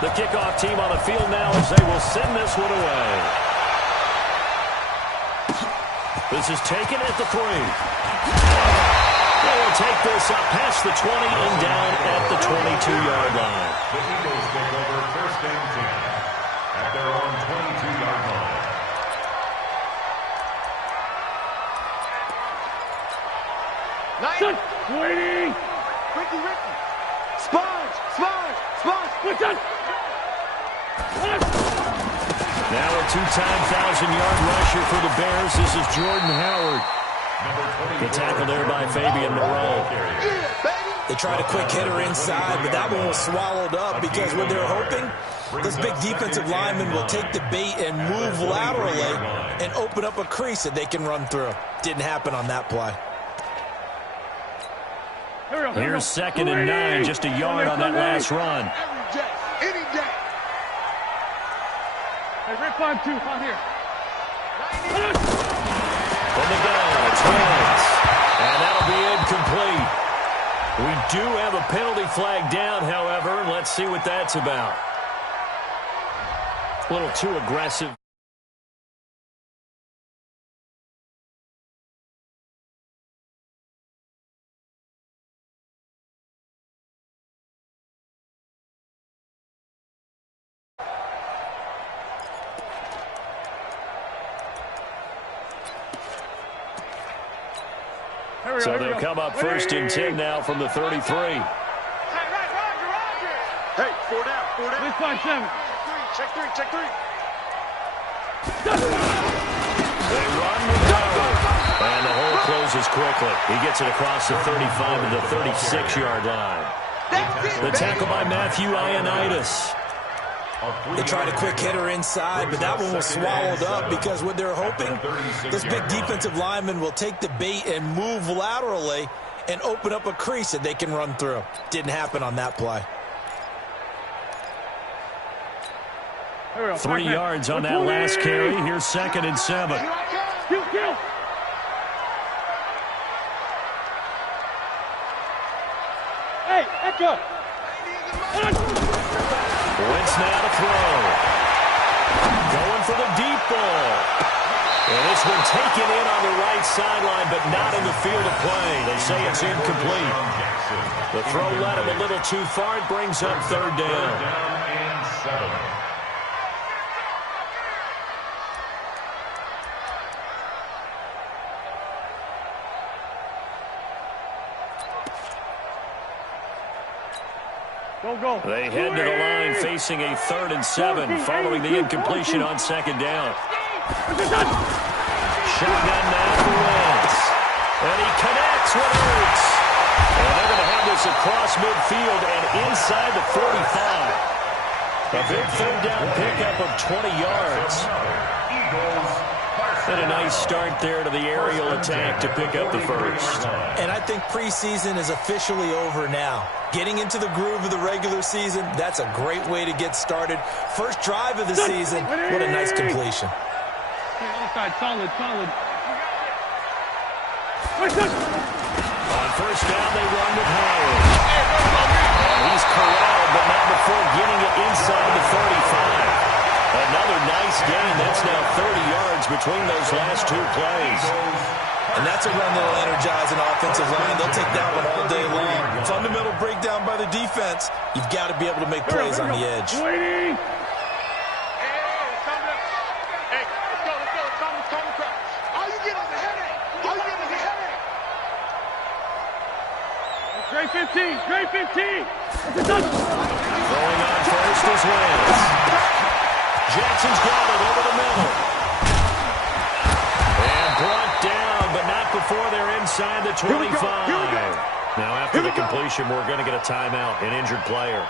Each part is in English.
The kickoff team on the field now as they will send this one away. This is taken at the 3. They will take this up past the 20 and down at the 22-yard line. The Eagles take over first and 10 at their own 22-yard line. Waiting! Ricky! Sponge! What's up? Now a 2-time 1,000-yard rusher for the Bears. This is Jordan Howard. The tackle there by Fabian Moreau. They tried a quick hitter inside, but that one was swallowed up because what they're hoping, this big defensive lineman will take the bait and move laterally and open up a crease that they can run through. Didn't happen on that play. Here's 2nd and 9, just a yard on that last run. Any day. Hey, red 5-2, out here. From the gun, it's Wentz. And that'll be incomplete. We do have a penalty flag down, however. Let's see what that's about. A little too aggressive. So they'll come up 1st and 10 now from the 33. Hey, Roger! Hey, 4 down. Let's 5-7. Check three. They run with power. And the hole closes quickly. He gets it across the 35 to the 36-yard line. The tackle by Matthew Ioannidis. They tried a quick hitter inside, but that one was swallowed up because what they're hoping, this big defensive lineman will take the bait and move laterally and open up a crease that they can run through. Didn't happen on that play. 3 yards on that last carry. Here's 2nd and 7. Kill. Hey, Echo. Wentz now to throw. Going for the deep ball. And this one taken in on the right sideline, but not in the field of play. They say it's incomplete. The throw led him a little too far. It brings up 3rd down. And 7. Go. They head to the line facing a 3rd and 7 following the incompletion on 2nd down. Shotgun now for Wentz. And he connects with Ertz. And they're going to have this across midfield and inside the 45. A big 3rd down pickup of 20 yards. And a nice start there to the aerial attack to pick up the 1st. And I think preseason is officially over now. Getting into the groove of the regular season, that's a great way to get started. First drive of the season, what a nice completion. Outside, solid. On 1st down, they run with Howard. And he's corralled, but not before getting it inside the 35. Another nice gain. That's now 30 yards between those last 2 plays. And that's a run that will energize an offensive line. They'll take that one all day long. Fundamental breakdown by the defense. You've got to be able to make plays on the edge. Waiting. Great 15. Throwing on 1st is Wentz. Jackson's got it over the middle. And brought down, but not before they're inside the 25. Now after the completion, we're going to get a timeout, an injured player.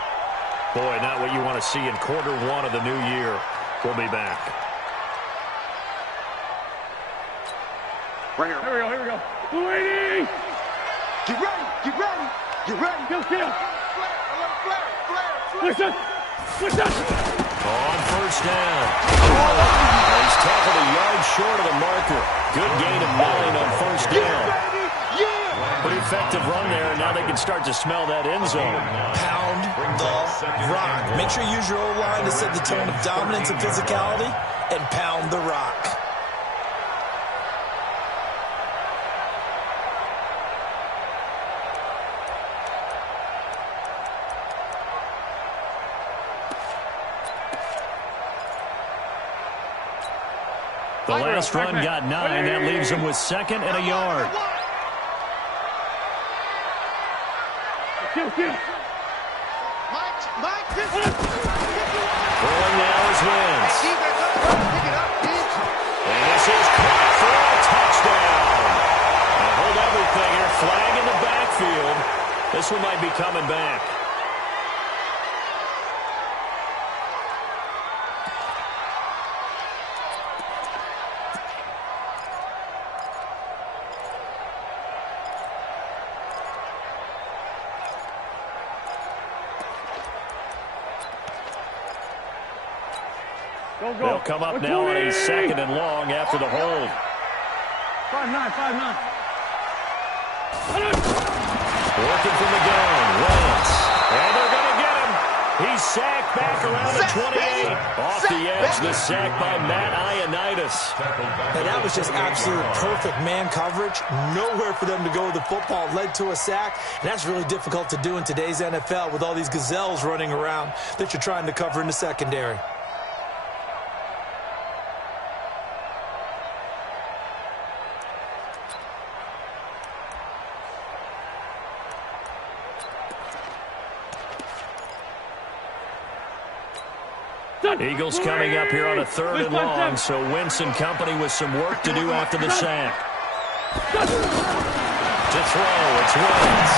Boy, not what you want to see in quarter 1 of the new year. We'll be back. Right here. Here we go. Waiting. Get ready. Kill. Flare. On 1st down. He's tackled a yard short of the marker. Good gain of 9 on 1st down. Pretty effective run there, and now they can start to smell that end zone. Pound the rock. Make sure you use your O-line to set the tone of dominance and physicality, and pound the rock. The last run got 9. That leaves them with 2nd and a yard. Throwing now is Wentz. And this is caught for a touchdown. And hold everything here. Flag in the backfield. This one might be coming back. They'll come up now on a 2nd and long after the hold. 5-9, 5-9. Working from the gun, Wentz. And they're going to get him. He's sacked back around the 28. Off the edge, the sack by Matt Ioannidis. Now, that was just absolute perfect man coverage. Nowhere for them to go with the football. Led to a sack. And that's really difficult to do in today's NFL with all these gazelles running around that you're trying to cover in the secondary. Eagles coming up here on a 3rd and long, so Wentz and company with some work to do after the sack. To throw, it's Wentz.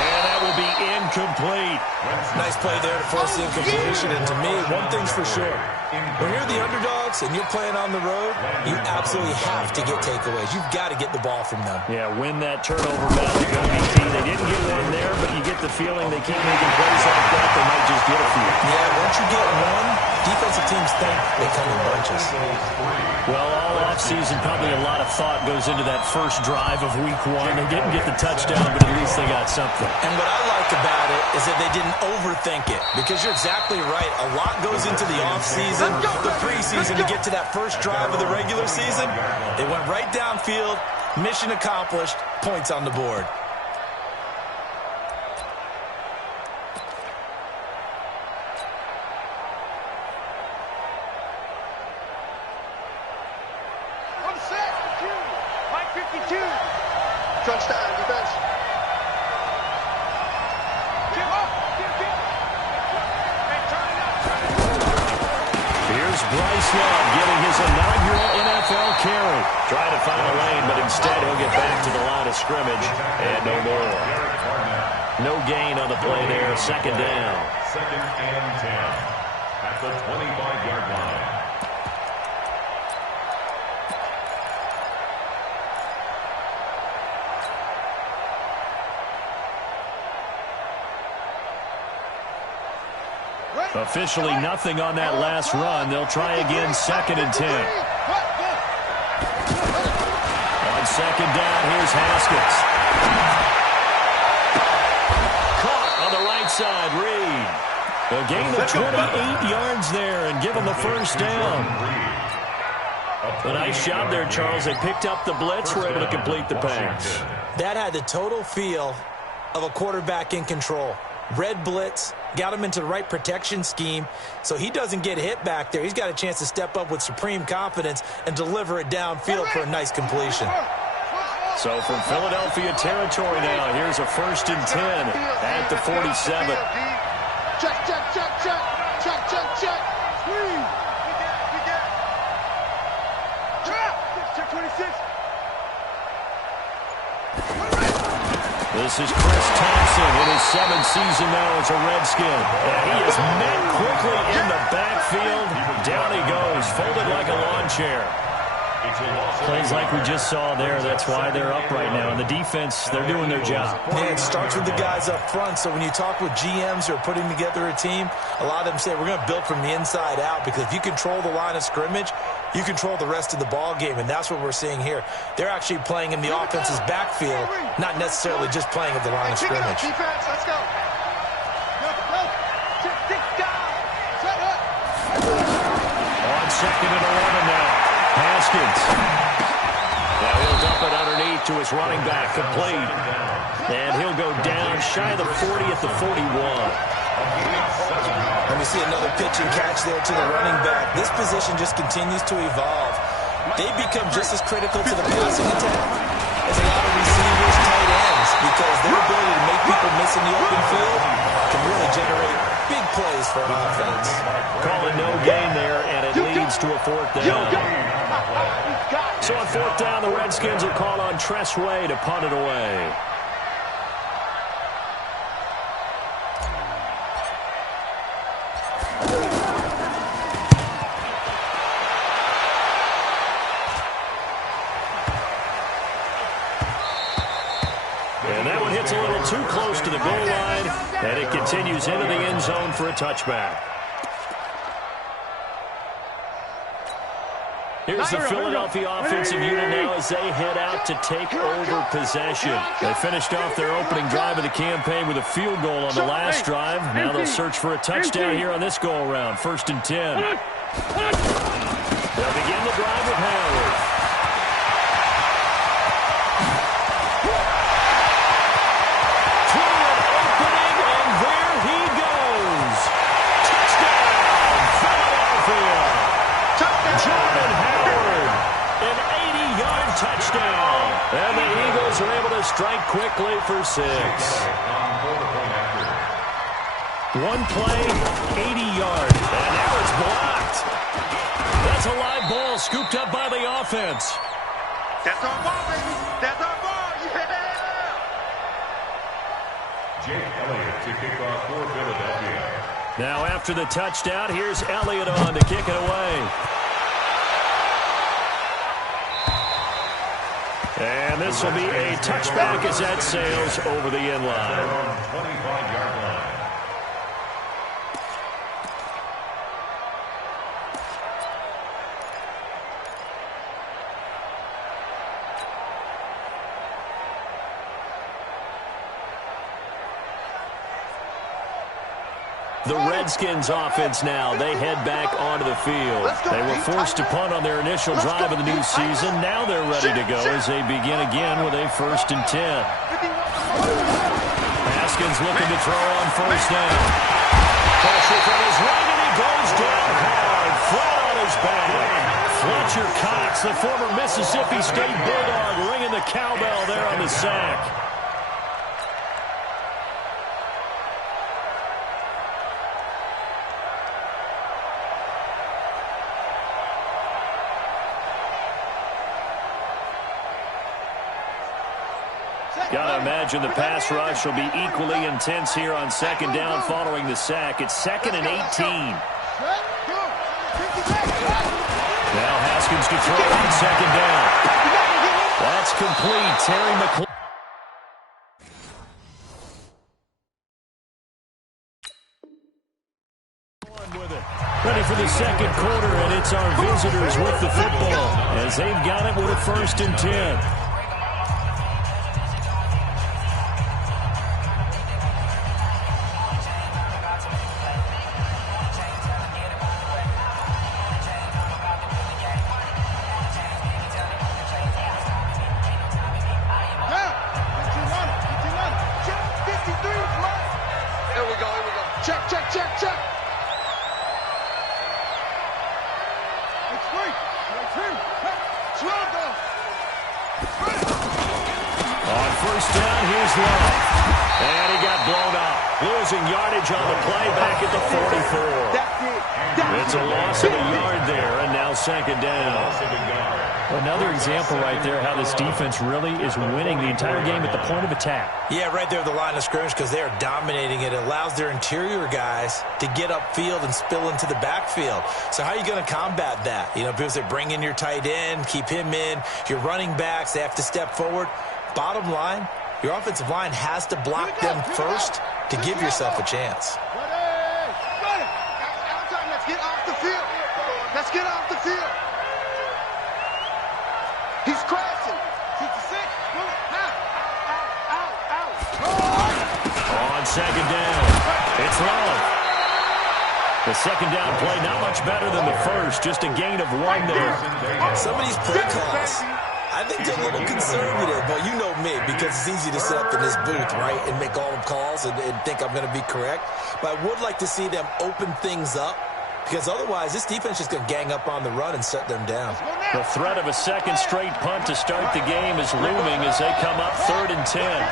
And that will be incomplete. Nice play there to force the incompletion. And to me, one thing's for sure. When you're the underdogs and you're playing on the road, you absolutely have to get takeaways. You've got to get the ball from them. Yeah, win that turnover battle is going to be key. They didn't get one there, but you get the feeling they keep making plays like that, they might just get a few. Yeah, once you get one, defensive teams think they come in bunches. Well, all offseason, probably a lot of thought goes into that first drive of Week 1. They didn't get the touchdown, but at least they got something. And what I like about it is that they didn't overthink it, because you're exactly right. A lot goes into the offseason, the preseason, to get to that first drive of the regular season. They went right downfield, mission accomplished, points on the board. Touchdown, defense. Here's Bryce Love getting his inaugural NFL carry. Trying to find a lane, but instead he'll get back to the line of scrimmage. And no more. No gain on the play there. 2nd down. 2nd and 10 at the 25-yard line. Officially nothing on that last run. They'll try again, 2nd and 10. On 2nd down, here's Haskins. Caught on the right side, Reed. A gain of 28 yards there and give them a 1st down. A nice job there, Charles. They picked up the blitz, were able to complete the pass. That had the total feel of a quarterback in control. Red blitz, got him into the right protection scheme, so he doesn't get hit back there. He's got a chance to step up with supreme confidence and deliver it downfield for a nice completion. So from Philadelphia territory now, here's a 1st and 10 at the 47. Check, check, check, check. Check, check, check. Check 26. This is Chris Thompson in his 7th season now as a Redskin. And he is met quickly in the backfield. Down he goes, folded like a lawn chair. Plays like we just saw there. That's why they're up right now. And the defense, they're doing their job. Yeah, it starts with the guys up front. So when you talk with GMs who are putting together a team, a lot of them say we're going to build from the inside out, because if you control the line of scrimmage, you control the rest of the ball game, and that's what we're seeing here. They're actually playing in the offense's backfield, not necessarily just playing at the line of scrimmage. Defense, let's go. On 2nd and 11 now. Haskins. Now he'll dump it underneath to his running back, complete. And he'll go down shy of the 40 at the 41. And we see another pitch and catch there to the running back. This position just continues to evolve. They become just as critical to the passing attack as a lot of receivers, tight ends, because their ability to make people miss in the open field can really generate big plays for an offense. Call it no gain there, and it leads to a 4th down. So on 4th down, the Redskins will call on Tress Way to punt it away. And that one hits a little too close to the goal line, and it continues into the end zone for a touchback. Here's the Philadelphia offensive unit now as they head out to take over possession. They finished off their opening drive of the campaign with a field goal on the last drive. Now they'll search for a touchdown here on this go-around. 1st and 10. They'll begin the drive with Howard. Through an opening, and there he goes. Touchdown, Philadelphia. Jordan Howard, an 80-yard touchdown. And the Eagles are able to strike quickly for 6. One play, 80 yards. And now it's blocked. That's a live ball scooped up by the offense. That's our ball, baby. That's our ball. Yeah. Jake Elliott to kick off for Philadelphia. Now after the touchdown, here's Elliott on to kick it away. And this will be a touchback as that sails over the end line. 25-yard line. The Redskins offense now, they head back onto the field. They were forced to punt on their initial drive of the new season. Now they're ready to go as they begin again with a 1st and 10. Haskins looking to throw on 1st down. Pressure from his right, and he goes down hard, flat on his back. Fletcher Cox, the former Mississippi State Bulldog, ringing the cowbell there on the sack. Got to imagine the pass rush will be equally intense here on 2nd down following the sack. It's 2nd and 18. Now Haskins to throw on 2nd down. That's complete. Terry McLaurin. Ready for the 2nd quarter, and it's our visitors with the football as they've got it with a 1st and 10. Losing yardage on the play back at the 44. It's a loss of a yard there, and now 2nd down. Another example right there how this defense really is winning the entire game at the point of attack. Yeah, right there at the line of scrimmage because they are dominating it. It allows their interior guys to get upfield and spill into the backfield. So how are you going to combat that? You know, because they bring in your tight end, keep him in. Your running backs, they have to step forward. Bottom line, your offensive line has to block them first to give yourself a chance. Let's get off the field. Let's get off the field. He's crashing. 66. On second down, it's Love. The second down play not much better than the first, just a gain of 1 there. Some of these play calls, I think they're a little conservative, but you know me, because it's easy to sit up in this booth, right, and make all the calls and think I'm going to be correct. But I would like to see them open things up, because otherwise this defense is going to gang up on the run and shut them down. The threat of a second straight punt to start the game is looming as they come up 3rd and 10.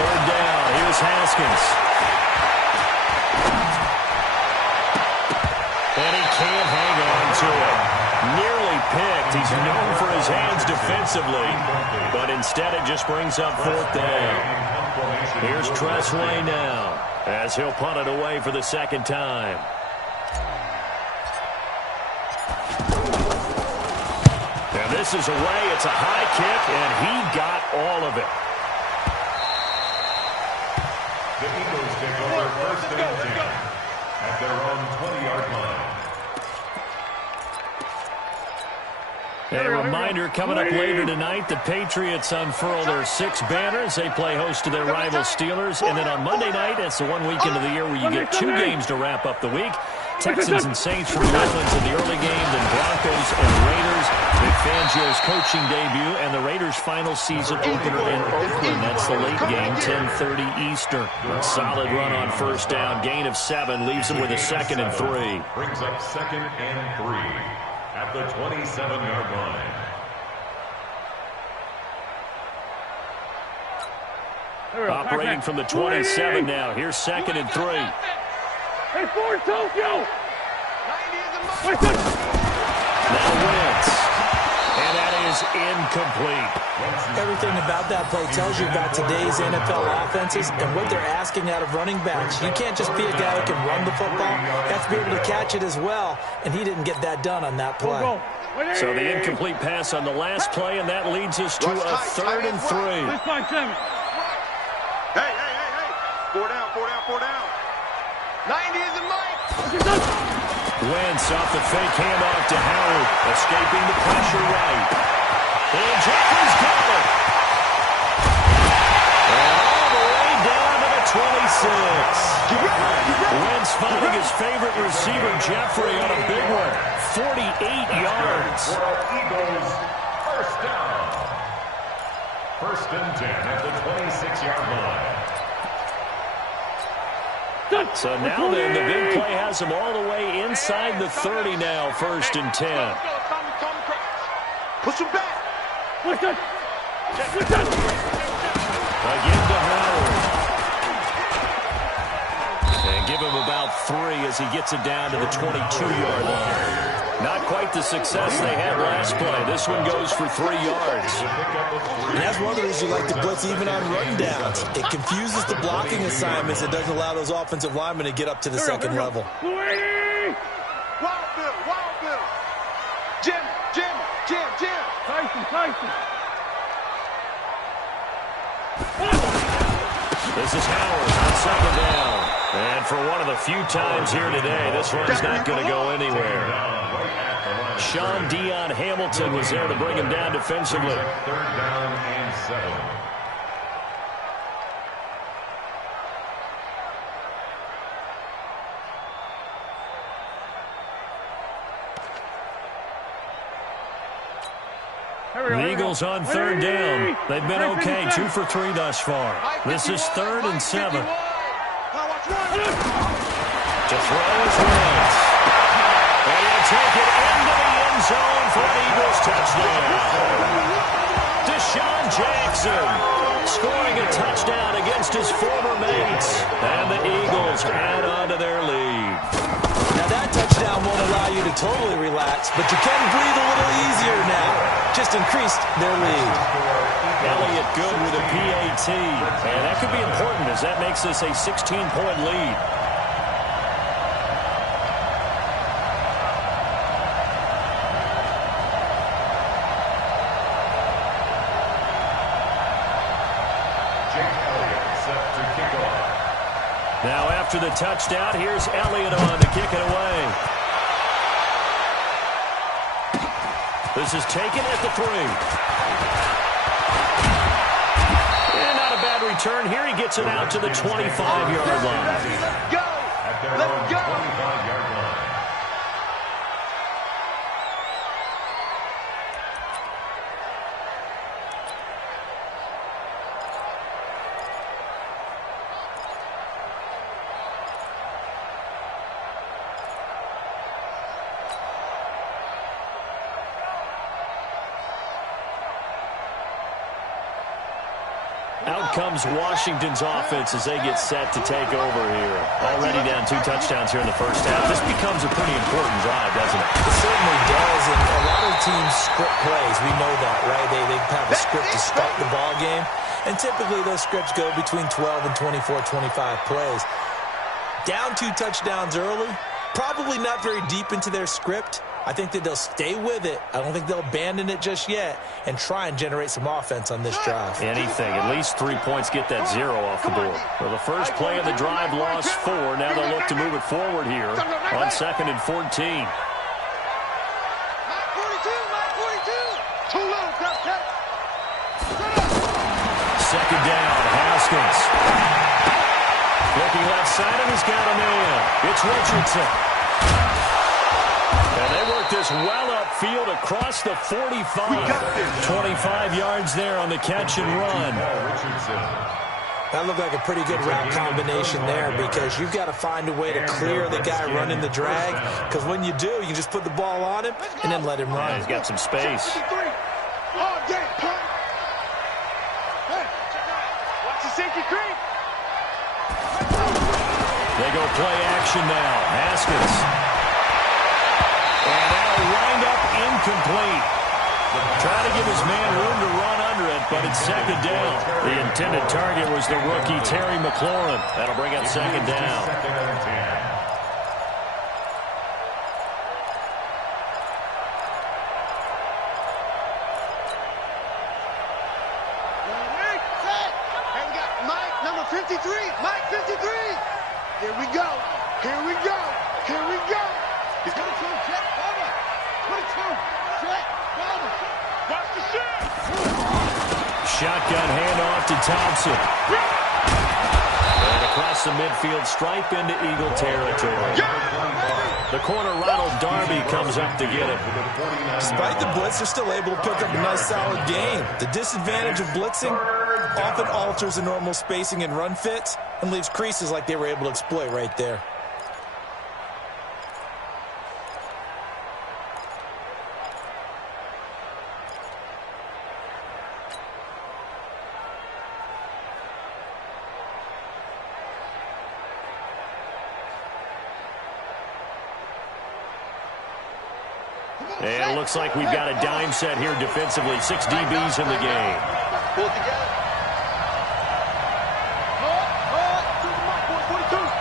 Third down, here's Haskins. And he can't hang on to it. Nearly picked. He's known for his hands defensively, but instead it just brings up 4th down. Here's Tresley now, as he'll punt it away for the second time. And this is away. It's a high kick, and he got all of it. The Eagles take over 1st and 10 at their own 20-yard line. A reminder coming up later tonight, the Patriots unfurl their 6 banners. They play host to their rival Steelers. And then on Monday night, it's the one weekend of the year where you get 2 games to wrap up the week. Texans and Saints from New Orleans in the early game, then Broncos and Raiders. Vic Fangio's coaching debut and the Raiders' final season opener in Oakland. That's the late game, 10:30 Eastern. A solid run on first down, gain of 7, leaves them with a 2nd and 3. Brings up 2nd and 3 at the 27-yard line. Operating from the 27 now. Here's 2nd and 3. Hey, Ford, Tokyo! Now Wentz. And that is incomplete. Everything about that play tells you about today's NFL offenses and what they're asking out of running backs. You can't just be a guy who can run the football. You have to be able to catch it as well, and he didn't get that done on that play. So the incomplete pass on the last play, and that leads us to a 3rd and 3. Hey. 4 down. 90 is the mic. Wentz off the fake handoff to Howard, escaping the pressure right. And Jeffrey's got it. And all the way down to the 26. Wentz finding his favorite receiver, Jeffrey, on a big one. 48 yards. Eagles, 1st down. 1st and 10 at the 26-yard line. So now then, the big play has him all the way inside the 30 now, 1st and 10. Push him back. Again to Howard. And give him about 3 as he gets it down to the 22-yard line. Not quite the success they had last play. This one goes for 3 yards. And that's one of the reasons you like to blitz even on run downs. It confuses the blocking assignments. It doesn't allow those offensive linemen to get up to the second level. Wild Bill. Jim. Tyson. This is Howard on 2nd down. And for one of the few times here today, this run's not going to go anywhere. Sean Dion Hamilton was there to bring him down defensively. 3rd down and 7. The Eagles on 3rd down. They've been okay, 2 for 3 thus far. This is 3rd and 7. To throw his Wentz. And he'll take it into the end zone for an Eagles touchdown. Deshaun Jackson scoring a touchdown against his former mates. And the Eagles add on to their lead. Now that touchdown won't allow you to totally relax, but you can breathe a little easier now. Just increased their lead. Elliott good with a PAT. And that could be important as that makes this a 16-point lead. Jake Elliott set to kick off. Now after the touchdown, here's Elliott on to kick it away. This is taken at the 3. And not a bad return. Here he gets it out to the 25-yard line. Let's go! Let's go! 25-yard line. Out comes Washington's offense as they get set to take over here. Already down 2 touchdowns here in the first half. This becomes a pretty important drive, doesn't it? It certainly does, and a lot of teams script plays. We know that, right? They have a script to start the ball game, and typically those scripts go between 12 and 24, 25 plays. Down 2 touchdowns early, probably not very deep into their script. I think that they'll stay with it. I don't think they'll abandon it just yet and try and generate some offense on this drive. Anything. At least 3 points get that 0 off the board. Well, the first play of the drive lost 4. Now they'll look to move it forward here on 2nd and 14. Mike 42, Mike 42. Too low, cut. 2nd down, Haskins. Looking left side, and he's got a man. It's Richardson. And they work this well upfield across the 45. 25 yards there on the catch and run. That looked like a pretty good route combination there because you've got to find a way to clear the guy running the drag, because when you do, you can just put the ball on him and then let him run. Yeah, he's got some space. Watch the safety creep. They go play action now. Haskins. And that'll wind up incomplete. Trying to give his man room to run under it, but it's 2nd down. The intended target was the rookie Terry McLaurin. That'll bring up 2nd down. And we got Mike, number 53. Mike 53. Here we go. Here we go. Here we go. He's going to throw check. Over. 22. Check. Over. Watch the shot. Shotgun handoff to Thompson. And across the midfield stripe into Eagle territory. The corner, Ronald Darby, comes up to get it. Despite the blitz, they're still able to pick up a nice, solid game. The disadvantage of blitzing often alters the normal spacing and run fits and leaves creases like they were able to exploit right there. And it looks like we've got a dime set here defensively. 6 DBs in the game. Pull it together.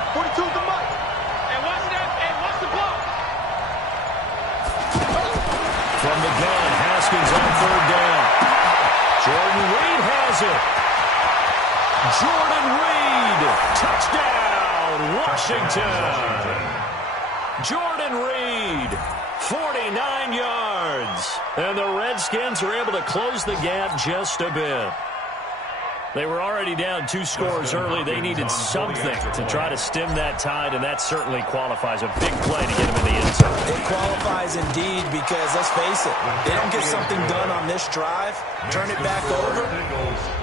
42 to Mike. And watch that. And watch the block. From the gun, Haskins on 3rd down. Jordan Reed has it. Jordan Reed. Touchdown, Washington. Jordan Reed. 49 yards. And the Redskins are able to close the gap just a bit. They were already down 2 scores early. They needed something to try to stem that tide, and that certainly qualifies. A big play to get them in the end zone. It qualifies indeed because, let's face it, they don't get something done on this drive, turn it back over,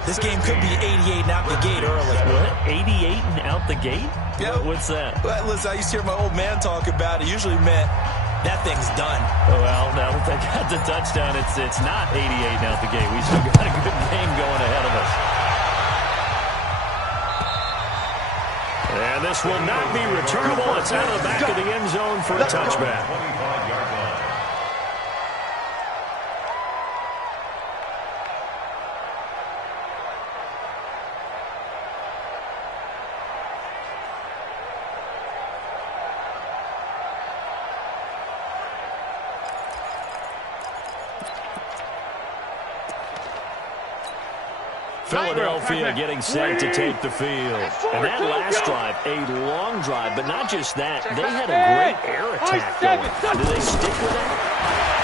this game could be 88 and out the gate early. What? 88 and out the gate? Yeah. What's that? Well, listen, I used to hear my old man talk about it. Usually meant that thing's done. Well, now that they got the touchdown, it's not 88 and out the gate. We still got a good game going ahead of us. And this will not be returnable. It's out of the back of the end zone for a touchback. 25-yard line. Philadelphia getting set to take the field. And that last drive, a long drive, but not just that. They had a great air attack going. Do they stick with that?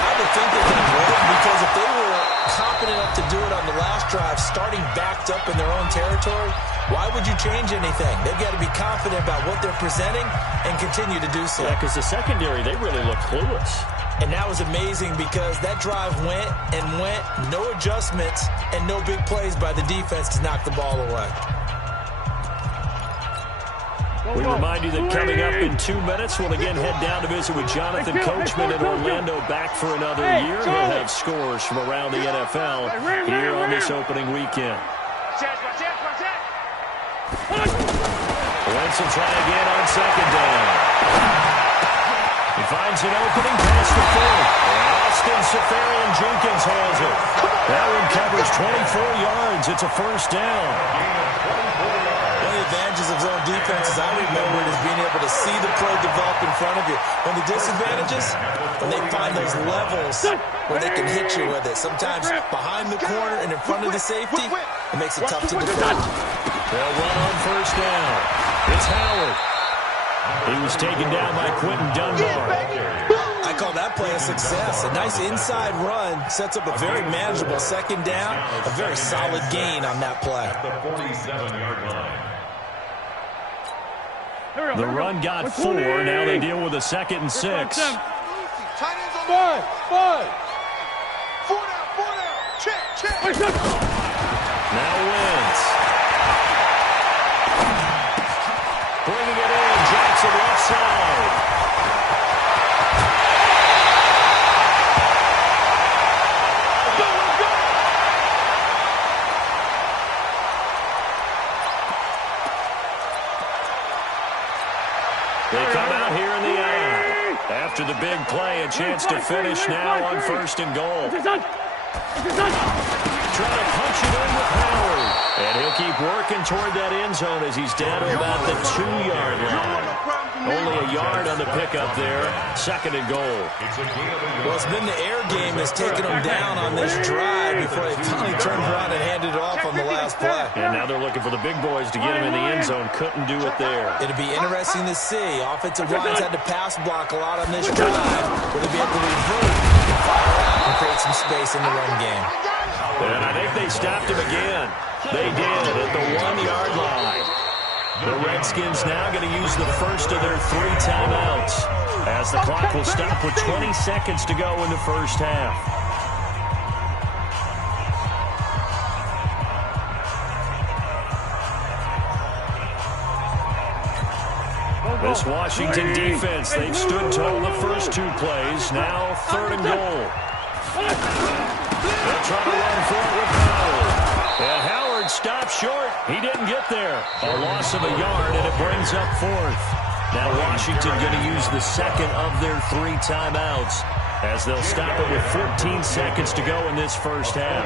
I would think that they would, because if they were confident enough to do it on the last drive, starting backed up in their own territory, why would you change anything? They've got to be confident about what they're presenting and continue to do so. Yeah, because the secondary, they really look clueless. And that was amazing because that drive went and went, no adjustments, and no big plays by the defense to knock the ball away. We remind you that coming up in 2 minutes, we'll again head down to visit with Jonathan Coachman in Orlando, back for another year. He'll have scores from around the NFL here on this opening weekend. Wentz will try again on second down. He finds an opening pass to Ford. Austin Seferian-Jenkins has it. That one covers 24 yards. It's a first down. One of the advantages of zone defense, as I remember it, is being able to see the play develop in front of you. One of the disadvantages, when they find those levels where they can hit you with it. Sometimes behind the corner and in front of the safety, it makes it tough to defend. They'll run on first down. It's Howard. He was taken down by Quentin Dunbar. I call that play a success. A nice inside run sets up a very manageable second down. A very solid gain on that play. At the 47-yard line. The run got 4. Now they deal with a 2nd and 6. Tight ends on Five. 4 down. Check. Now Wentz. Bringing it in. Jackson left side. They come out here in the eye. After the big play, a chance to finish now on 1st and goal. Trying to punch it in with Howard. And he'll keep working toward that end zone as he's down to about the 2-yard line. Only a yard on the pickup there. 2nd and goal. Well, it's been the air game that's taken them down on this drive before they finally turned around and handed it off on the last play. And now they're looking for the big boys to get him in the end zone. Couldn't do it there. It'll be interesting to see. Offensive lines had to pass block a lot on this drive. Will they be able to revert, fire out, and create some space in the run game? And I think they stopped him again. They did at the 1-yard line. The Redskins now going to use the first of their 3 timeouts as the clock will stop with 20 seconds to go in the first half. This Washington defense, they've stood tall the first 2 plays. Now 3rd and goal. They'll try to run for it with Howard. And Howard stopped short. He didn't get there. A loss of a yard, and it brings up 4th. Now Washington going to use the 2nd of their 3 timeouts as they'll stop it with 14 seconds to go in this first half.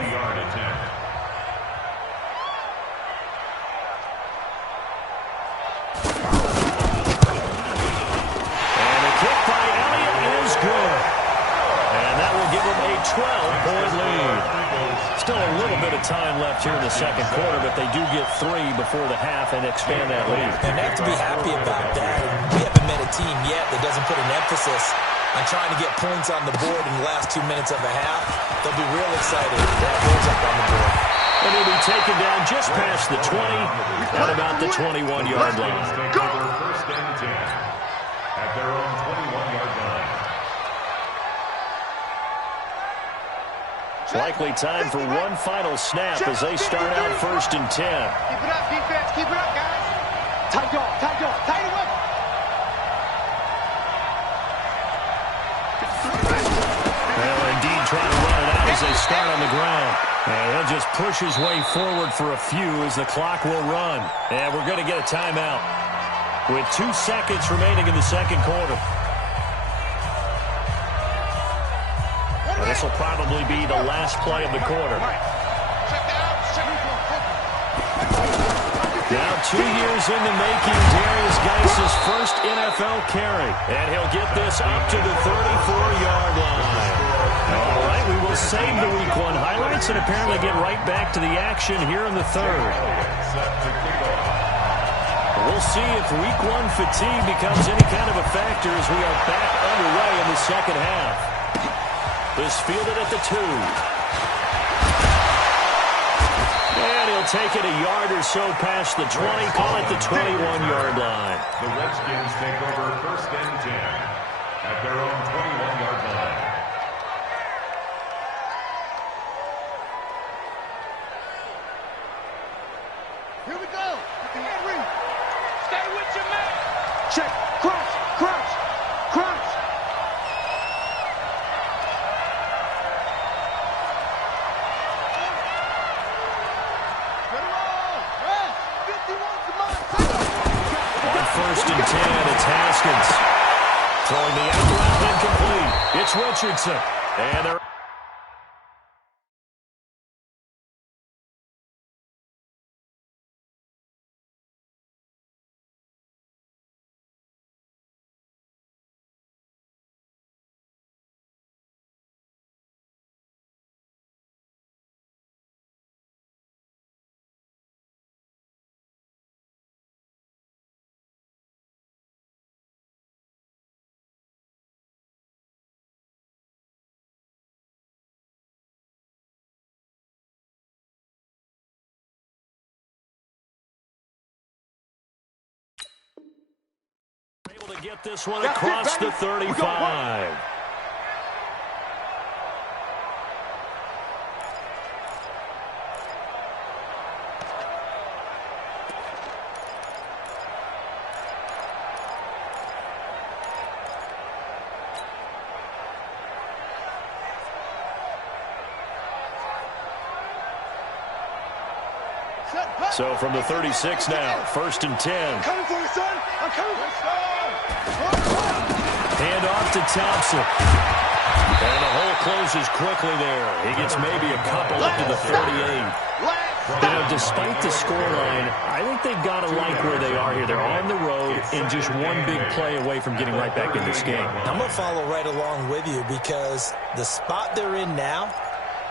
And a kick by Elliott is good. And that will give them a 12-point lead. Still a little bit of time left here in the second quarter, but they do get 3 before the half and expand that lead. And they have to be happy about that. We haven't met a team yet that doesn't put an emphasis on trying to get points on the board in the last 2 minutes of a half. They'll be real excited to have those up on the board. And he'll be taken down just past the 20 at about the 21-yard line. Take over 1st and 10 at their own 21-yard line. It's likely time for one final snap as they start out 1st and 10. Keep it up, defense. Keep it up, guys. Tight jaw. Tight it up. They'll indeed try to run it out as they start on the ground. And he'll just push his way forward for a few as the clock will run. And we're going to get a timeout with 2 seconds remaining in the second quarter. This will probably be the last play of the quarter. Now 2 years in the making, Darius Geis's first NFL carry. And he'll get this up to the 34-yard line. All right, we will save the Week 1 highlights and apparently get right back to the action here in the third. We'll see if Week 1 fatigue becomes any kind of a factor as we are back underway in the second half. This fielded at the 2. And he'll take it a yard or so past the 20, call it the 21-yard line. The Redskins take over 1st and 10 at their own 21-yard line. Here we go. Henry. Stay with your man. Check. Crunch. Crunch. Crunch. On 1st and 10, it's Haskins. Throwing the out route incomplete. It's Richardson. And they're able to get this one across the 35. So from the 36 now, 1st and 10. Coming for you, son. I'm coming for you, son. Hand off to Thompson. And the hole closes quickly there. He gets maybe a couple up to the 38. You know, despite the scoreline, I think they've got to like where they are here. They're on the road and just one big play away from getting right back in this game. I'm going to follow right along with you because the spot they're in now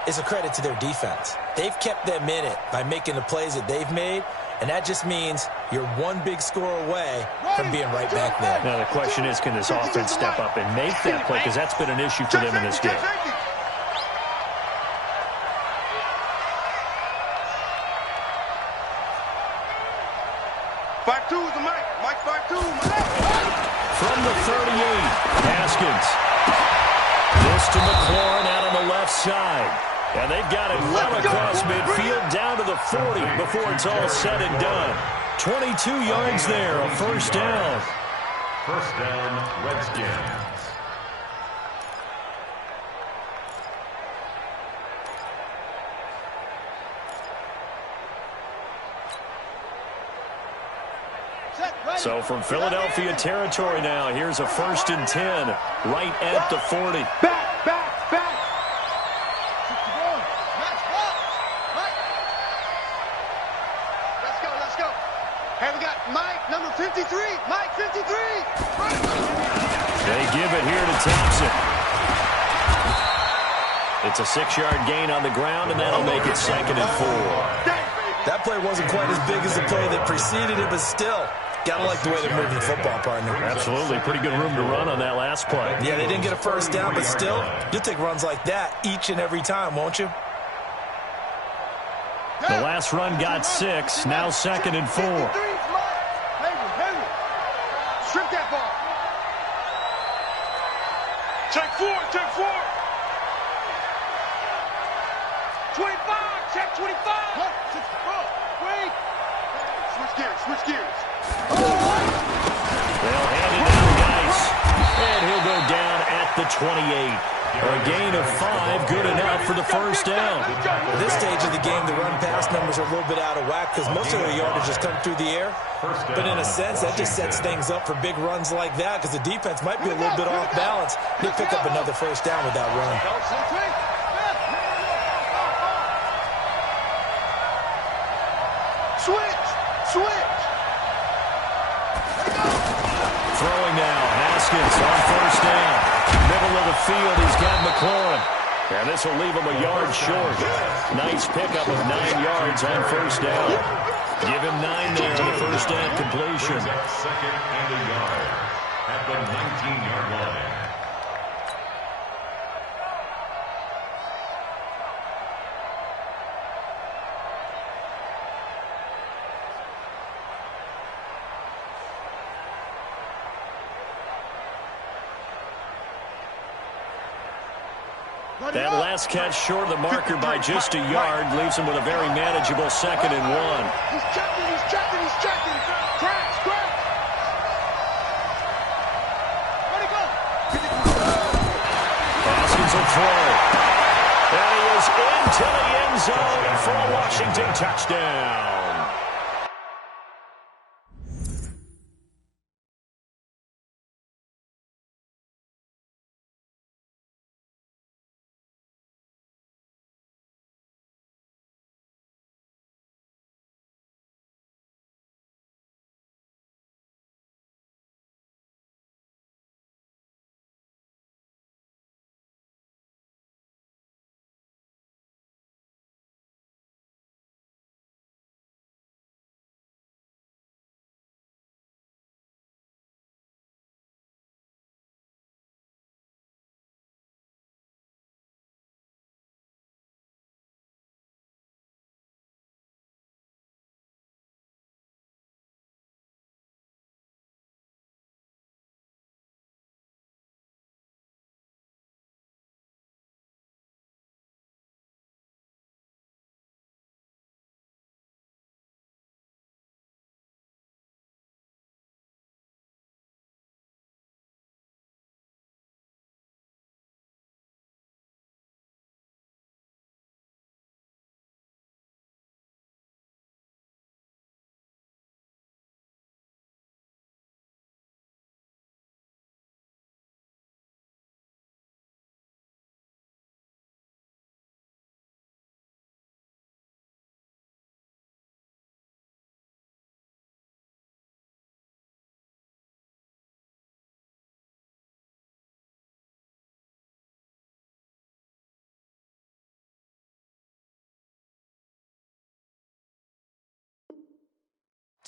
is a credit to their defense. They've kept them in it by making the plays that they've made, and that just means you're one big score away from being right back there. Now the question is, can this offense step up and make that play? Because that's been an issue for them in this game. Mike 5-2. From the 38, Haskins. This to McLaurin out on the left side. And they've got it well across midfield down to the 40 before it's all said and done. 22 yards there, a 1st down. 1st down, Redskins. So from Philadelphia territory now, here's a 1st and 10 right at the 40. Back. Let's go. Hey, we got Mike, number 53. Mike, 53. They give it here to Thompson. It's a 6-yard gain on the ground, and that'll make it 2nd and 4. That play wasn't quite as big as the play that preceded it, but still, gotta like the way they're moving the football, partner. Absolutely. Pretty good room to run on that last play. Yeah, they didn't get a 1st down, but still, you'll take runs like that each and every time, won't you? The last run got 6, now 2nd and 4. Henry. Strip that ball. Check 4. 25. Check 25. Wait. Switch gears. They'll hand it down to Geis. And he'll go down at the 28. A gain of 5, good enough for the 1st down. At this stage of the game, the run-pass numbers are a little bit out of whack because most of their yardage just come through the air. But in a sense, that just sets things up for big runs like that because the defense might be a little bit off balance. They'll pick up another 1st down with that run. Switch. Switch. Throwing now. Haskins on first down. Middle of the field, he's got McLaurin. And this will leave him a yard short. Nice pickup of 9 yards on first down. Give him 9 there on the first down completion. Second and a yard at the 19-yard line. That last catch short of the marker by just a yard leaves him with a very manageable 2nd and 1. He's checking, he's checking, he's checking. Crash, crash. Where'd he go? Haskins will throw. And he is into the end zone for a Washington touchdown.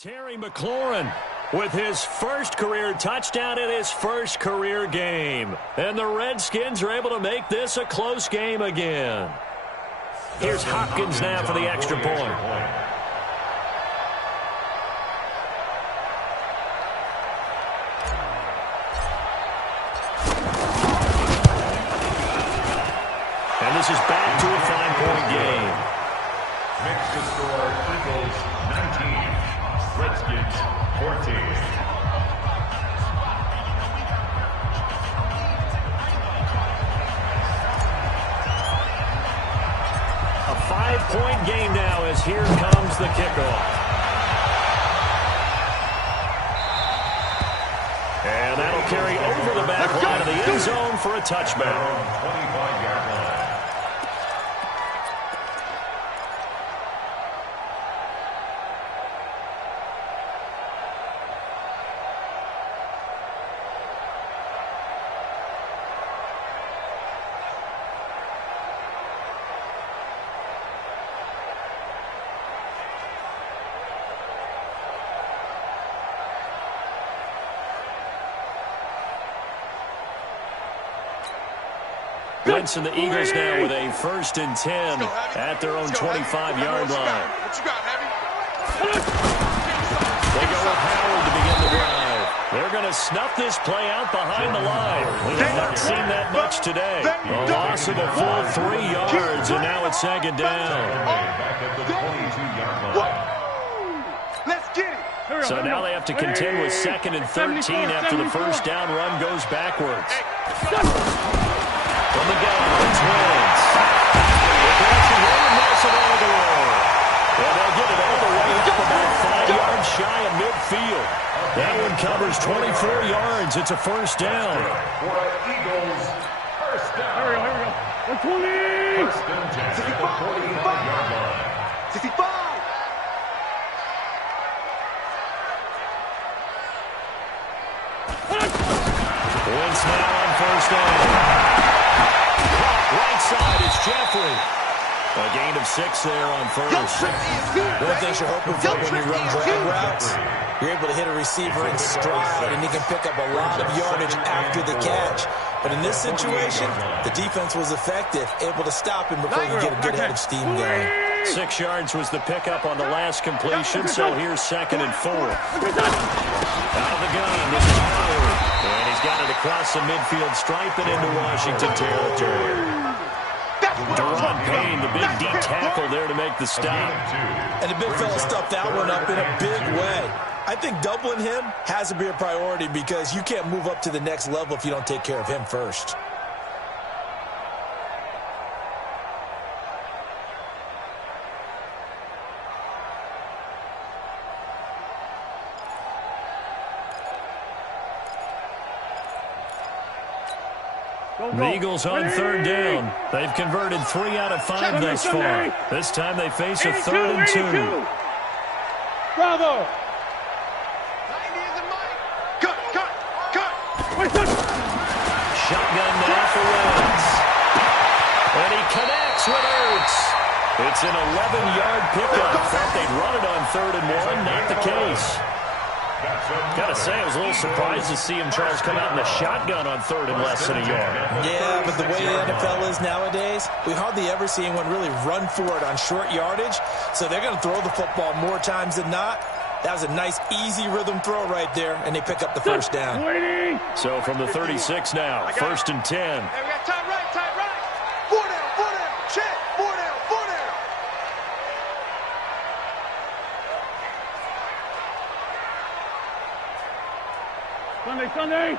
Terry McLaurin with his first career touchdown in his first career game. And the Redskins are able to make this a close game again. Here's Hopkins now for the extra point. And this is back to a 5-point game. Next to score, Eagles 19, Redskins 14. A 5-point game now as here comes the kickoff. And that'll carry over the back line of the end zone for a touchback. 25-yard line. And the Eagles now with a 1st and 10 at their own 25-yard line. What you got, Heavy? They go with Howard to begin the drive. They're going to snuff this play out behind the line. We have not seen that much today. A loss of a full 3 yards, and now it's 2nd down. Back at the 22-yard line. Let's get it. So now they have to contend with 2nd and 13 after the first down run goes backwards. From the gun, the Twins. They're actually really nice it out of the way. And they'll get it all the way up about 5 yards shy of midfield. That one covers 24 yards. It's a first down. For Eagles, first down. Here we go. 120. First and 10 at the 45-yard line. 65. first down. Right side is Jeffrey. A gain of 6 there on first. One of the things you're hoping for when you run drag routes, you're able to hit a receiver in stride, and he can pick up a lot of yardage after the catch. But in this situation, the defense was effective, able to stop him before he could get a good head of steam going. 6 yards was the pickup on the last completion, so here's 2nd and 4. Out of the gun, this is Howard. And he's got it across the midfield stripe and into Washington territory. Deron Payne, the big D tackle there to make the stop. And the big fella stuffed that one up in a big way. I think doubling him has to be a priority because you can't move up to the next level if you don't take care of him first. The Eagles on 3rd down. They've converted 3 out of 5 thus far. This time they face a 3rd and 2. Bravo! Shotgun now for Wentz. And he connects with Ertz. It's an 11-yard pickup. Thought they'd run it on 3rd and 1. Not the case. Gotta say, I was a little surprised to see him, Charles, come out in the shotgun on 3rd and less than a yard. Yeah, but the way the NFL is nowadays, we hardly ever see anyone really run for it on short yardage. So they're going to throw the football more times than not. That was a nice, easy rhythm throw right there, and they pick up the first down. So from the 36 now, 1st and 10. Hey, we got time right, time right. 4 down, check, 4 down, 4 down. Sunday.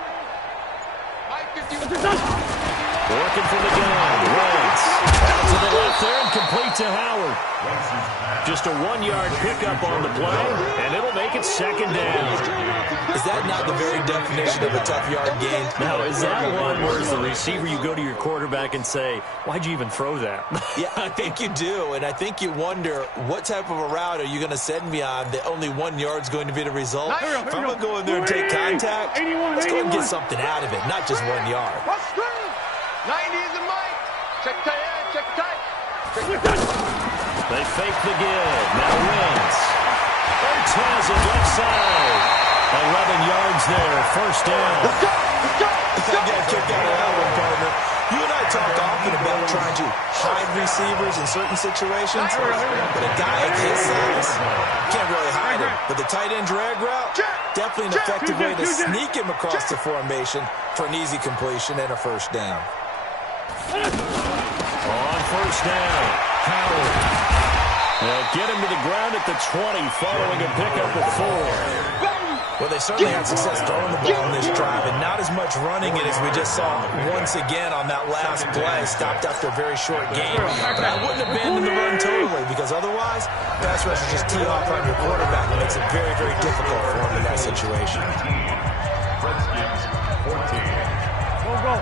Working from the gun. Wentz. Out to the left there and complete to Howard. Just a 1-yard pickup on the play, and it'll make it 2nd down. Is that not the very definition of a tough yard gain? Now, is that one where as the receiver you go to your quarterback and say, why'd you even throw that? Yeah, I think you do, and I think you wonder what type of a route are you going to send me on that only 1 yard's going to be the result? If I'm going to go in there and take contact, let's go and get something out of it, not just 1 yard. 90 is the mic. Check tight end, check tight. They fake the give. Now Wentz. Ertz has it left side. 11 yards there. 1st down. Let's go. I got a kick out of that one, partner. You and I talk often about trying to hide receivers in certain situations, but a guy of his size can't really hide him. But the tight end drag route, definitely an effective way to sneak him across the formation for an easy completion and a 1st down. On 1st down, Howard. They'll get him to the ground at the 20 following a pickup of 4. Well, they certainly had success throwing the ball in this drive, and not as much running it as we just saw once again on that last play. Stopped after a very short game. But I wouldn't abandon the run totally, because otherwise, pass rush will just tee off on your quarterback and makes it very, very difficult for him in that situation. Redskins 14. Go.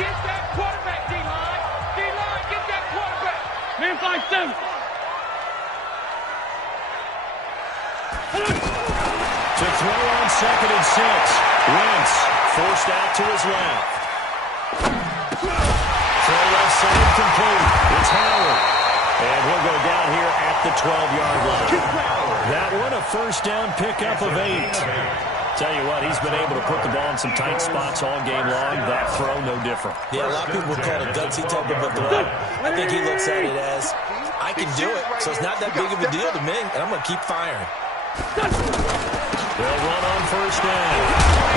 Get that quarterback, D-line. D-line, get that quarterback. Man 5-7. To throw on 2nd and 6. Wentz forced out to his left. Throw left side complete. It's Howard. And he'll go down here at the 12-yard line. That one a 1st down pickup of 8. Tell you what, he's been able to put the ball in some tight spots all game long. That throw, no different. Yeah, a lot of people would call it a gutsy type of a throw. I think he looks at it as, I can do it, so it's not that big of a deal to me, and I'm going to keep firing. They'll run on 1st down.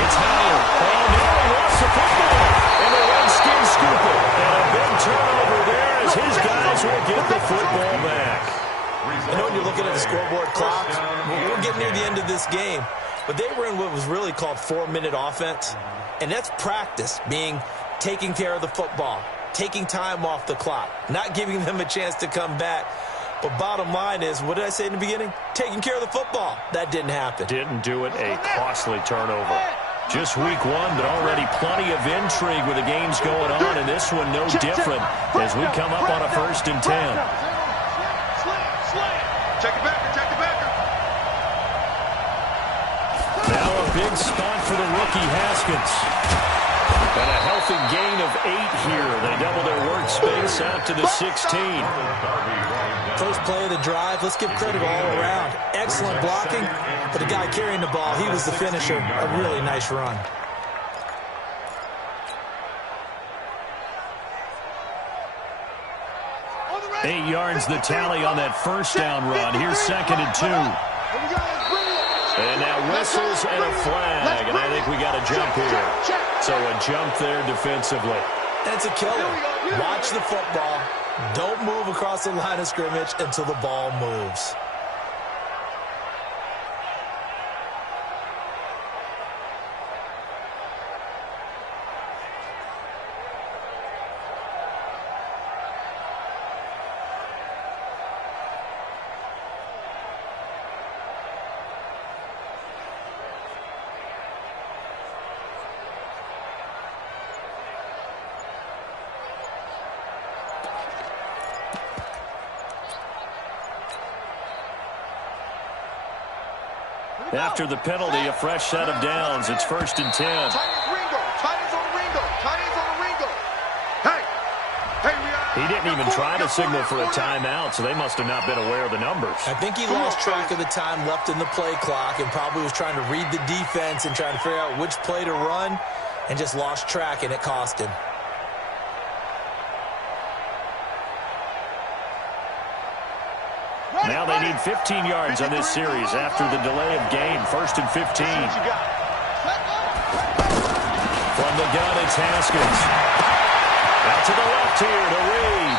It's Howard. Oh, no, he lost the football. And the Redskins scoop it. And a big turnover there as his guys will get the football back. I know when you're looking at the scoreboard clock, we're getting near the end of this game, but they were in what was really called 4-minute offense, and that's practice, being taking care of the football, taking time off the clock, not giving them a chance to come back. But bottom line is, what did I say in the beginning? Taking care of the football. That didn't happen. Didn't do it. A costly turnover. Just week 1, but already plenty of intrigue with the games going on, and this one no different as we come up on a 1st and 10. Slam. Check it backer. Now a big spot for the rookie Haskins. And a healthy gain of 8 here. They double their workspace out to the 16. First play of the drive, let's give credit all around. Excellent blocking, but the guy carrying the ball, he was the finisher. A really nice run. Eight yards the tally on that first down run. Here's 2nd and 2. And now whistles and a flag, and I think we got a jump here. So a jump there defensively. That's a killer. Watch the football. Don't move across the line of scrimmage until the ball moves. After the penalty, a fresh set of downs. It's 1st and 10. Tight ends on the Ringo. Hey, He didn't even try to signal for a timeout, so they must have not been aware of the numbers. I think he lost track of the time left in the play clock and probably was trying to read the defense and trying to figure out which play to run and just lost track, and it cost him. Now they need 15 yards on this series after the delay of game. 1st and 15. From the gun, it's Haskins. Out to the left here to Reed.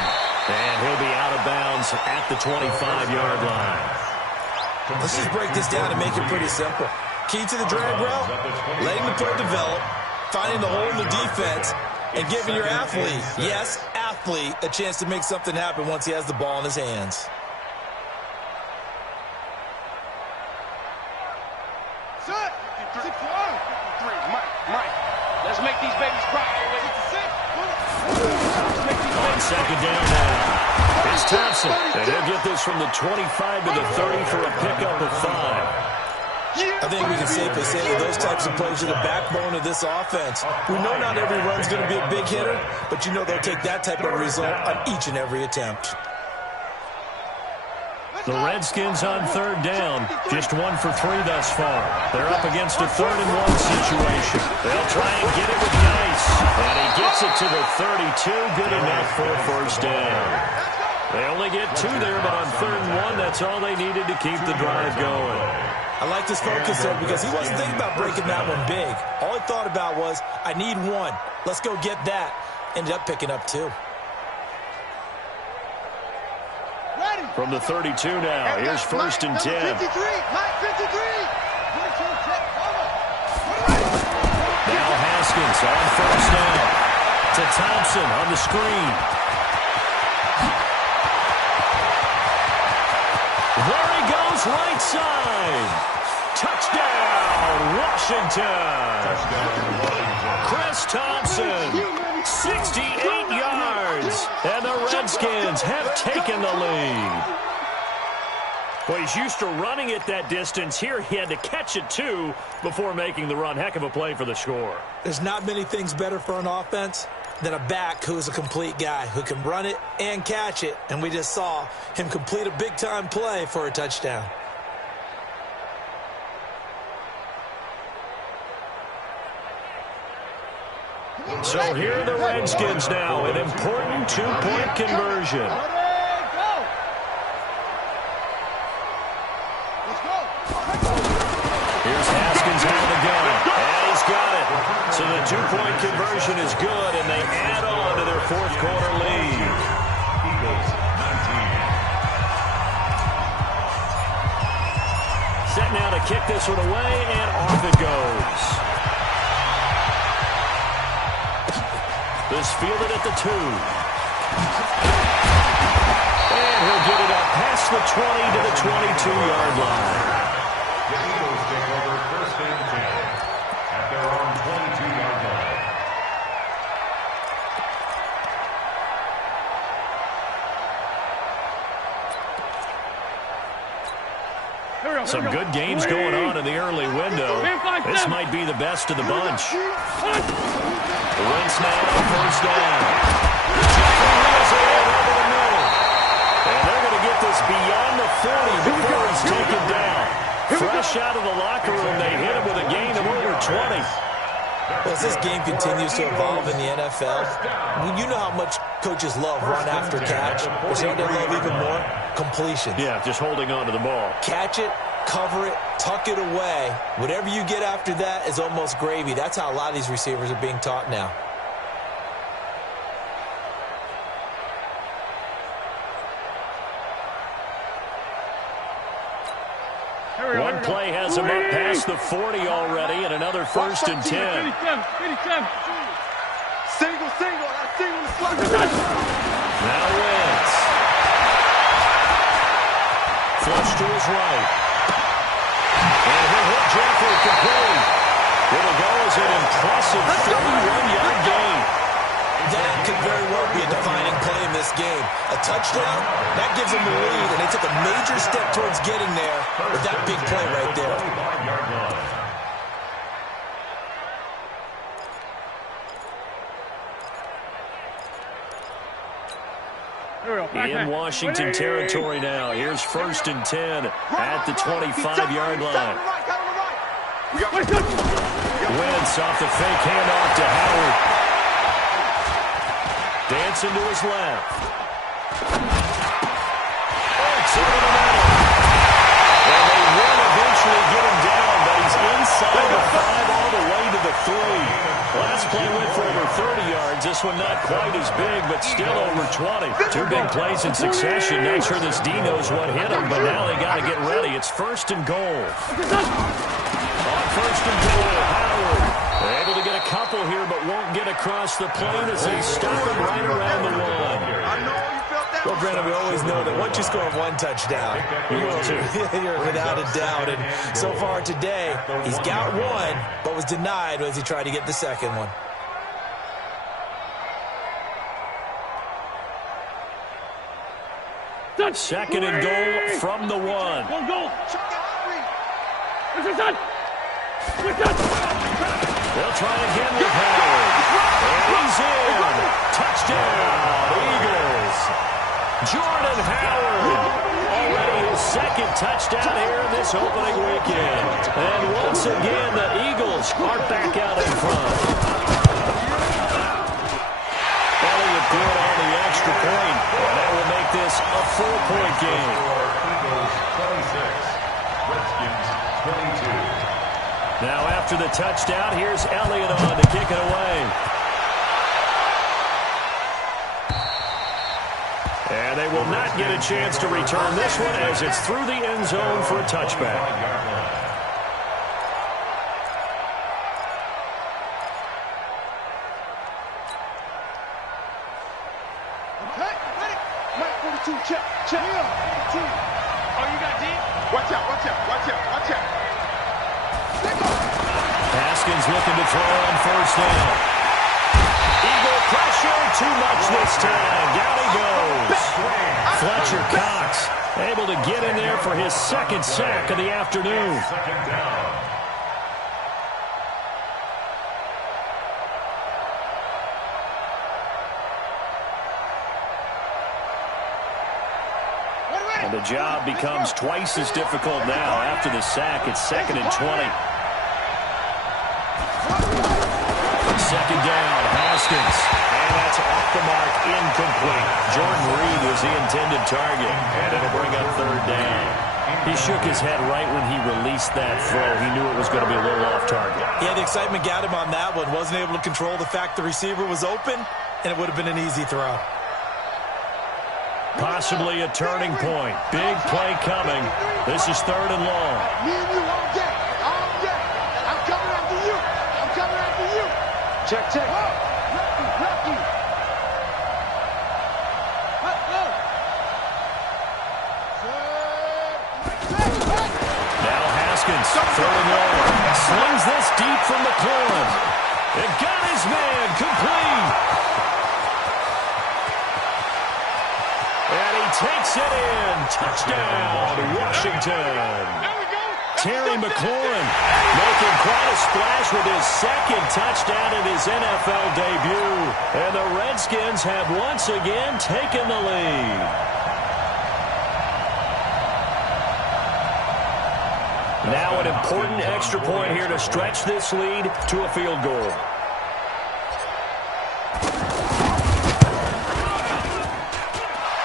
And he'll be out of bounds at the 25-yard line. Let's just break this down and make it pretty simple. Key to the drag route, letting the play develop, finding the hole in the defense, and giving your athlete, yes, athlete, a chance to make something happen once he has the ball in his hands. Let's make these babies cry. On 2nd down now, it's Thompson. And he'll get this from the 25 to the 30 for a pickup of 5. I think we can safely say that those types of plays are the backbone of this offense. We know not every run's going to be a big hitter, but you know they'll take that type of result on each and every attempt. The Redskins on 3rd down, just 1 for 3 thus far. They're up against a 3rd and 1 situation. They'll try and get it with Nice, and he gets it to the 32, good enough for a 1st down. They only get 2 there, but on 3rd and 1, that's all they needed to keep the drive going. I like his focus there because he wasn't thinking about breaking that one big. All he thought about was, I need 1. Let's go get that. Ended up picking up 2. From the 32 now, here's 1st and 10. Mike 53. Now Haskins on 1st down to Thompson on the screen. There he goes, right side. Touchdown, Washington. Chris Thompson, 68 yards, and the Redskins have taken the lead. Well, he's used to running it that distance. Here he had to catch it, too, before making the run. Heck of a play for the score. There's not many things better for an offense than a back who's a complete guy, who can run it and catch it. And we just saw him complete a big-time play for a touchdown. So here are the Redskins now, an important 2-point conversion. Here's Haskins out of the gun, and he's got it. So the 2-point conversion is good, and they add on to their 4th quarter lead. Set now to kick this one away, and off it goes. This fielded at the 2. And he'll get it up past the 20 to the 22-yard line. The Eagles take over 1st and 10 at their own 22-yard line. Some good games going on in the early window. This might be the best of the bunch. Wentz now, first down. And they're going to get this beyond the 40 before he's taken down. Fresh out of the locker room, they hit him with a gain of over 20. Well, as this game continues to evolve in the NFL, you know how much coaches love run after catch. But you know what they love even more? Completions. Yeah, just holding on to the ball. Catch it, cover it, tuck it away. Whatever you get after that is almost gravy. That's how a lot of these receivers are being taught now. One play has him up past the 40 already, and another first and 10. Single. Now Wentz. Flush to his right. And he'll hit Jeffrey complete. It'll go as an impressive 31-yard gain. That could very well be a defining play in this game. A touchdown, that gives them a lead, and they took a major step towards getting there with that big play right there. In Washington territory now. Here's first and 10 at the 25-yard line. Wentz off the fake handoff to Howard. Dancing to his left. It's over the middle. And they will eventually get him down, but he's inside the 5 all the way to the 3. Last play went for over 30 yards. This one not quite as big, but still over 20. Two big plays in succession. Not sure this D knows what hit him, but now they got to get ready. It's first and goal. On first and goal, Howard. They're able to get a couple here, but won't get across the plane as they stop him right around the 1. Well, Brandon, we always know that once you score one touchdown, you're without a doubt. And so far today, he's got one, but was denied as he tried to get the second one. Second and goal from the 1. Go. They'll try again with Howard. And he's in. Touchdown, Eagles. Jordan Howard. Already his second touchdown here in this opening weekend. And once again, the Eagles are back out in front. Elliott good on the extra point. And that will make this a 4-point game. Eagles 26, Redskins 22. Now after the touchdown, here's Elliott on to kick it away. And they will not get a chance to return this one as it's through the end zone for a touchback. Okay, ready. Mike 42, check. Oh, you got deep? Watch out. Haskins looking to throw on first down. Eagle pressure, too much this time. Down he goes. Fletcher Cox able to get in there for his second sack of the afternoon. Second down. And the job becomes twice as difficult now. After the sack, it's second and 20. Second down, Haskins. And that's off the mark, incomplete. Jordan Reed was the intended target, and it'll bring up third down. He shook his head right when he released that throw. He knew it was going to be a little off target. Yeah, the excitement got him on that one. Wasn't able to control the fact the receiver was open, and it would have been an easy throw. Possibly a turning point. Big play coming. This is third and long. Me and you all day. I'm coming after you. Check. Lucky. Now Haskins, third and long. Slings this deep from the corner. It got his man complete. And he takes it in. Touchdown, Washington. Terry McLaurin making quite a splash with his second touchdown in his NFL debut. And the Redskins have once again taken the lead. Now an important extra point here to stretch this lead to a field goal.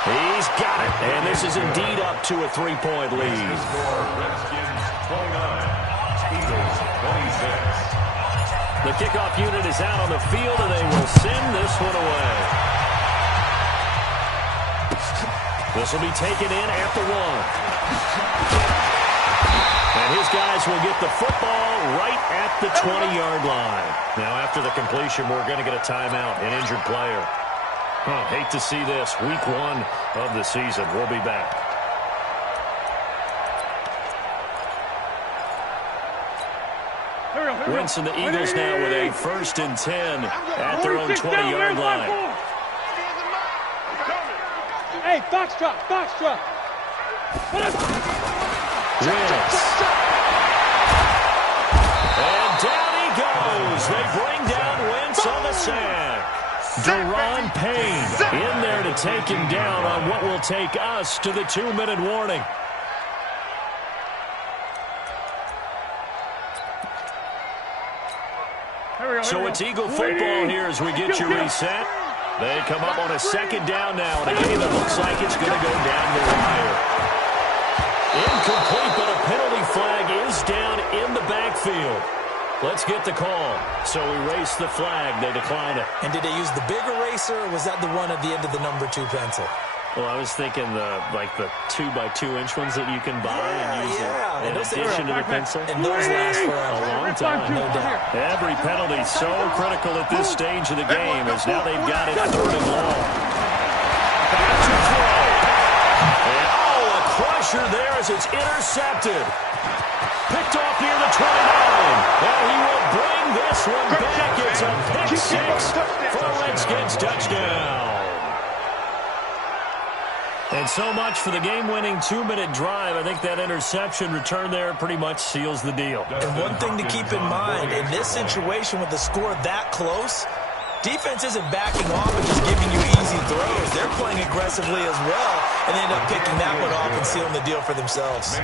He's got it, and this is indeed up to a 3-point lead. Redskins 29, Eagles 26. The kickoff unit is out on the field, and they will send this one away. This will be taken in at the 1. And his guys will get the football right at the 20-yard line. Now, after the completion, we're going to get a timeout, an injured player. Hate to see this. Week 1 of the season. We'll be back. Wentz and the Eagles now with a 1st and 10 at their own 20-yard line. Hey, box drop, box drop. Wentz. And down he goes. They bring down Wentz on the sack. Deron Payne in there to take him down on what will take us to the 2-minute warning. So it's Eagle football here as we get you reset. They come up on a 2nd down now in a game that looks like it's going to go down the wire. Incomplete, but a penalty flag is down in the backfield. Let's get the call. So erase the flag. They decline it. And did they use the big eraser, or was that the one at the end of the number 2 pencil? Well, I was thinking the 2x2-inch ones that you can buy and use in addition to the pencil. And those last for a long time, no doubt. Every penalty so critical at this stage of the game as now they've got it 3rd and long. Back to throw. And, a crusher there as it's intercepted. Picked off near the 29. And he will bring this one back. It's a pick 6 for the Redskins touchdown. And so much for the game-winning 2-minute drive. I think that interception return there pretty much seals the deal. And one thing to keep in mind, in this situation with the score that close, defense isn't backing off and just giving you easy throws. They're playing aggressively as well, and they end up picking that one off and sealing the deal for themselves.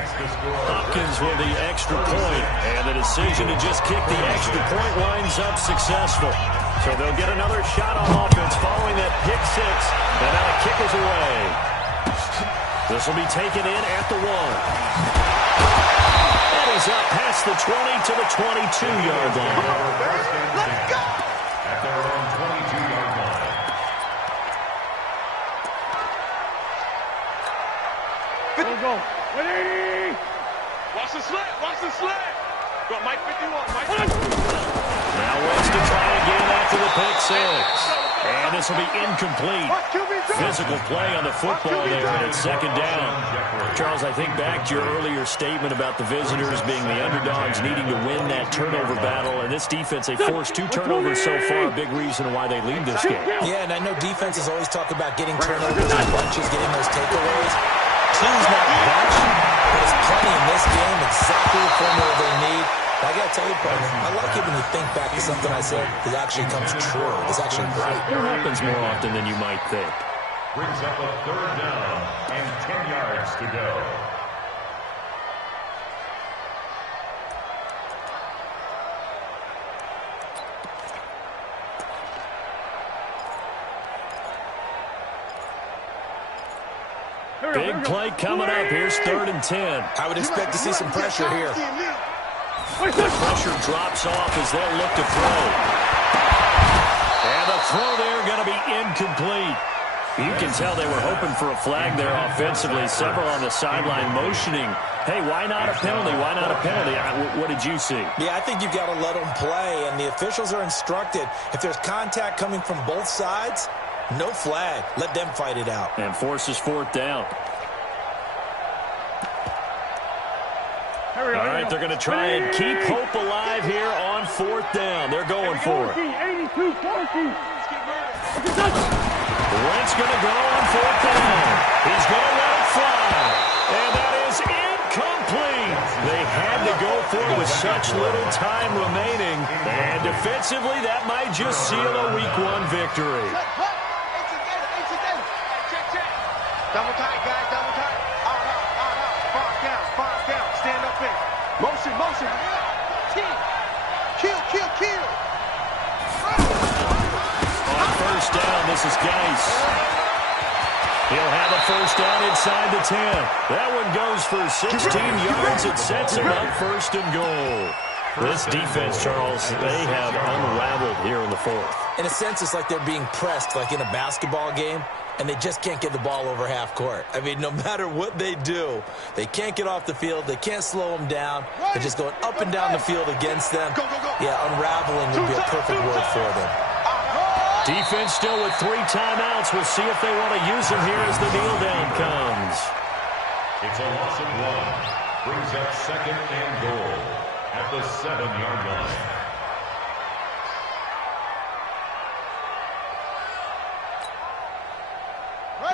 Hopkins with the extra point, and the decision to just kick the extra point winds up successful. So they'll get another shot on offense following that pick 6, and now the kick is away. This will be taken in at the 1. And he's up past the 20 to the 22-yard line. Let's go! At their own 22-yard line. Go. Ready! Watch the slant, watch the slant. Got Mike 51, Mike 51. Now Wentz to try again after the pick 6. And this will be incomplete. Physical play on the football there, and it's 2nd down. Charles, I think back to your earlier statement about the visitors being the underdogs needing to win that turnover battle. And this defense, they forced 2 turnovers so far, a big reason why they lead this game. Yeah, and I know defenses always talk about getting turnovers in bunches, getting those takeaways. 2's not much, but it's plenty in this game, exactly the formula they need. I got to tell you, partner, I like it when you think back to something I said that actually comes true. It's actually right. It happens more often than you might think. Brings up a 3rd down and 10 yards to go. Big play coming up. Here's 3rd and 10. I would expect to see some pressure here. Pressure drops off as they'll look to throw. And the throw there going to be incomplete. You can tell they were hoping for a flag there offensively. Several on the sideline motioning, hey, why not a penalty? Why not a penalty? What did you see? Yeah, I think you've got to let them play, and the officials are instructed. If there's contact coming from both sides, no flag. Let them fight it out. And forces 4th down. All right, they're going to try and keep hope alive here on 4th down. They're going for it. 82, 40. Wentz going to go on 4th down. He's going to let it fly. And that is incomplete. They had to such little time remaining. And defensively, that might just seal a Week 1 victory. Double tight, guys, double tight. Out. Five down. Stand up in. Motion. Kill. On first down, this is Geis. He'll have a first down inside the 10. That one goes for 16 yards. It sets him up first and goal. This defense, Charles, they have unraveled here in the fourth. In a sense, it's like they're being pressed like in a basketball game, and they just can't get the ball over half court. I mean, no matter what they do, they can't get off the field. They can't slow them down. They're just going up and down the field against them. Yeah, unraveling would be a perfect word for them. Defense still with 3 timeouts. We'll see if they want to use them here as the kneel down comes. It's a loss of 1. Brings up second and goal at the 7-yard line.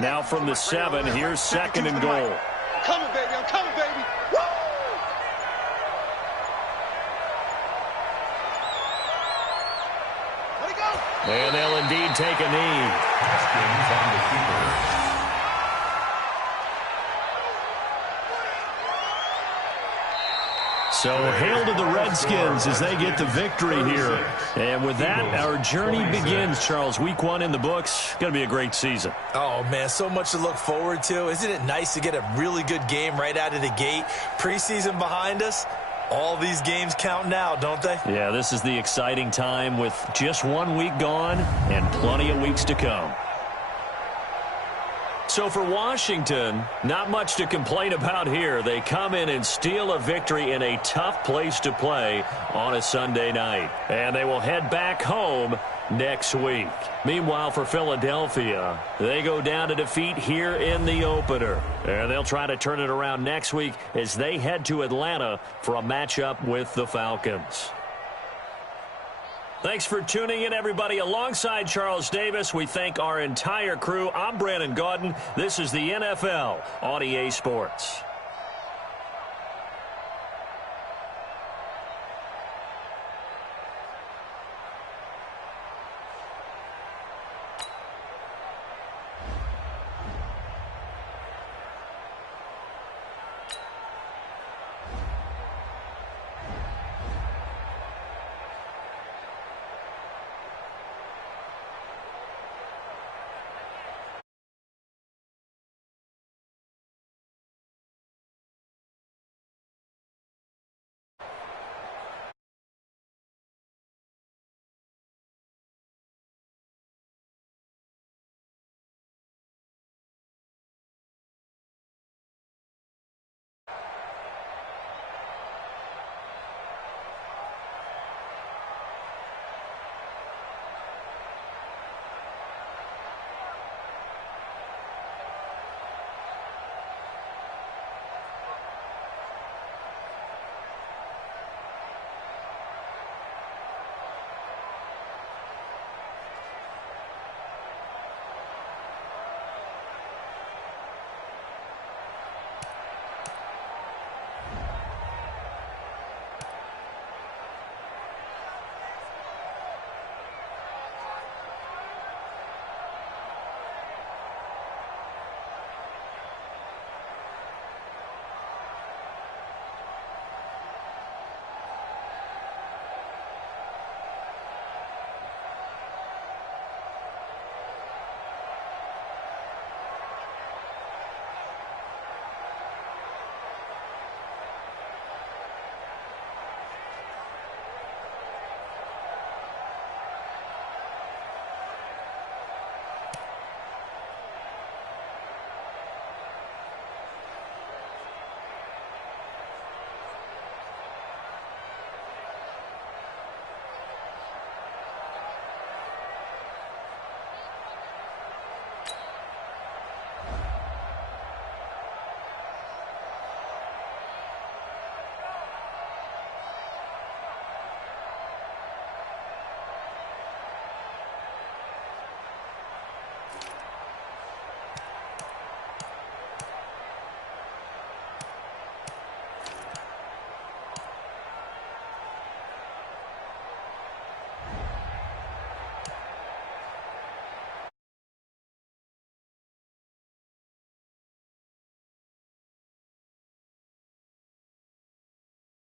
Now from the 7, here's second and goal. I'm coming, baby. Woo! Let it go. And they'll indeed take a knee. Redskins on the keeper. So hail to the Redskins as they get the victory here. And with that, our journey begins, Charles. Week 1 in the books. Going to be a great season. Oh, man, so much to look forward to. Isn't it nice to get a really good game right out of the gate? Preseason behind us. All these games count now, don't they? Yeah, this is the exciting time with just 1 week gone and plenty of weeks to come. So for Washington, not much to complain about here. They come in and steal a victory in a tough place to play on a Sunday night. And they will head back home next week. Meanwhile, for Philadelphia, they go down to defeat here in the opener. And they'll try to turn it around next week as they head to Atlanta for a matchup with the Falcons. Thanks for tuning in, everybody. Alongside Charles Davis, we thank our entire crew. I'm Brandon Gaudin. This is the NFL on EA Sports.